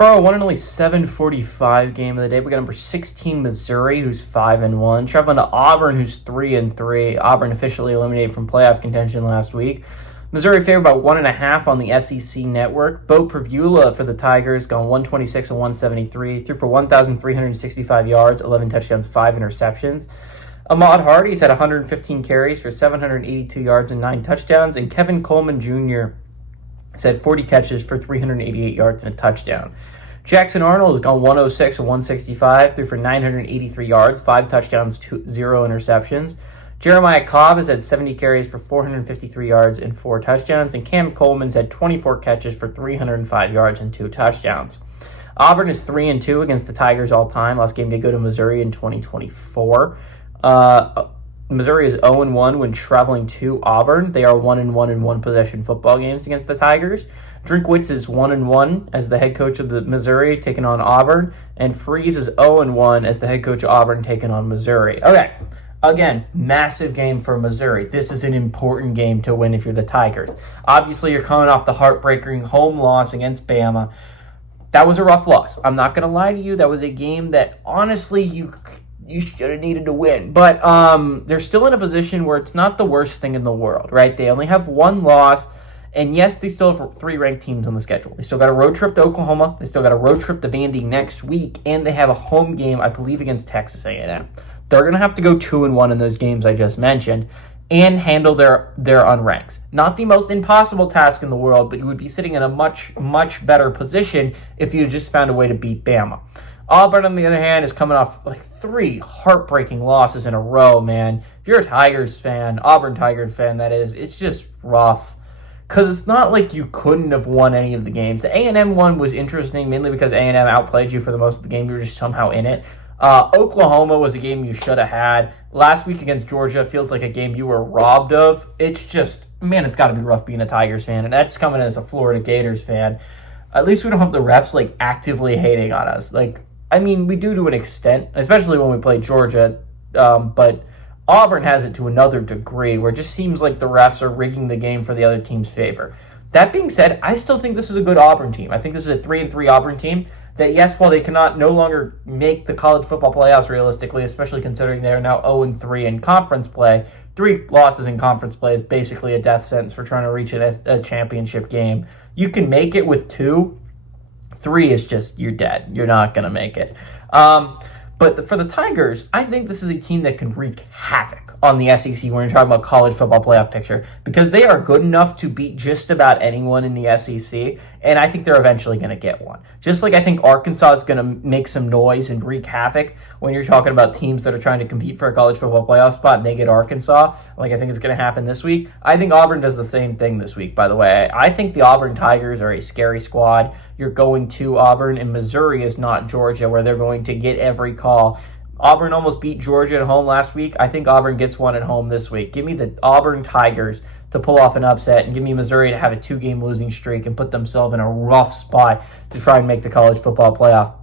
For our one and only 7:45 game of the day, we got number 16 Missouri, who's 5-1, traveling to Auburn, who's 3-3. Auburn officially eliminated from playoff contention last week. Missouri favored by 1.5 on the SEC network. Bo Pribula for the Tigers, gone 126 and 173, threw for 1,365 yards, 11 touchdowns, 5 interceptions. Ahmad Hardy's had 115 carries for 782 yards and 9 touchdowns, and Kevin Coleman Jr. has had 40 catches for 388 yards and a touchdown. Jackson Arnold has gone 106 and 165, threw for 983 yards, 5 touchdowns, 0 interceptions. Jeremiah Cobb has had 70 carries for 453 yards and 4 touchdowns, and Cam Coleman's had 24 catches for 305 yards and 2 touchdowns. Auburn is 3-2 against the Tigers all time. Last game they go to Missouri in 2024. Missouri is 0-1 when traveling to Auburn. They are 1-1 in one-possession football games against the Tigers. Drinkwitz is 1-1 as the head coach of the Missouri, taking on Auburn. And Freeze is 0-1 as the head coach of Auburn, taking on Missouri. Okay, again, massive game for Missouri. This is an important game to win if you're the Tigers. Obviously, you're coming off the heartbreaking home loss against Bama. That was a rough loss. I'm not going to lie to you. That was a game that, honestly, you should have needed to win. But they're still in a position where it's not the worst thing in the world, right? They only have one loss. And yes, they still have 3 ranked teams on the schedule. They still got a road trip to Oklahoma. They still got a road trip to Vandy next week. And they have a home game, I believe, against Texas A&M. They're going to have to go 2-1 in those games I just mentioned and handle their unranks. Not the most impossible task in the world, but you would be sitting in a much, much better position if you just found a way to beat Bama. Auburn, on the other hand, is coming off like 3 heartbreaking losses in a row, man. If you're a Tigers fan, Auburn Tigers fan, that is, it's just rough. Because it's not like you couldn't have won any of the games. The A&M one was interesting, mainly because A&M outplayed you for the most of the game. You were just somehow in it. Oklahoma was a game you should have had. Last week against Georgia feels like a game you were robbed of. It's just, man, it's got to be rough being a Tigers fan. And that's coming as a Florida Gators fan. At least we don't have the refs, like, actively hating on us. Like, I mean, we do to an extent, especially when we play Georgia, but Auburn has it to another degree where it just seems like the refs are rigging the game for the other team's favor. That being said, I still think this is a good Auburn team. I think this is a 3-3 Auburn team that, yes, while they cannot no longer make the college football playoffs realistically, especially considering they are now 0-3 in conference play, 3 losses in conference play is basically a death sentence for trying to reach a championship game. You can make it with 2. 3 is just, you're dead. You're not going to make it. But for the Tigers, I think this is a team that can wreak havoc on the SEC when you're talking about college football playoff picture, because they are good enough to beat just about anyone in the SEC, and I think they're eventually going to get one. Just like I think Arkansas is going to make some noise and wreak havoc when you're talking about teams that are trying to compete for a college football playoff spot and they get Arkansas, like I think it's going to happen this week. I think Auburn does the same thing this week, by the way. I think the Auburn Tigers are a scary squad. You're going to Auburn, and Missouri is not Georgia, where they're going to get every call. Auburn almost beat Georgia at home last week. I think Auburn gets one at home this week. Give me the Auburn Tigers to pull off an upset, and give me Missouri to have a 2-game losing streak and put themselves in a rough spot to try and make the college football playoff.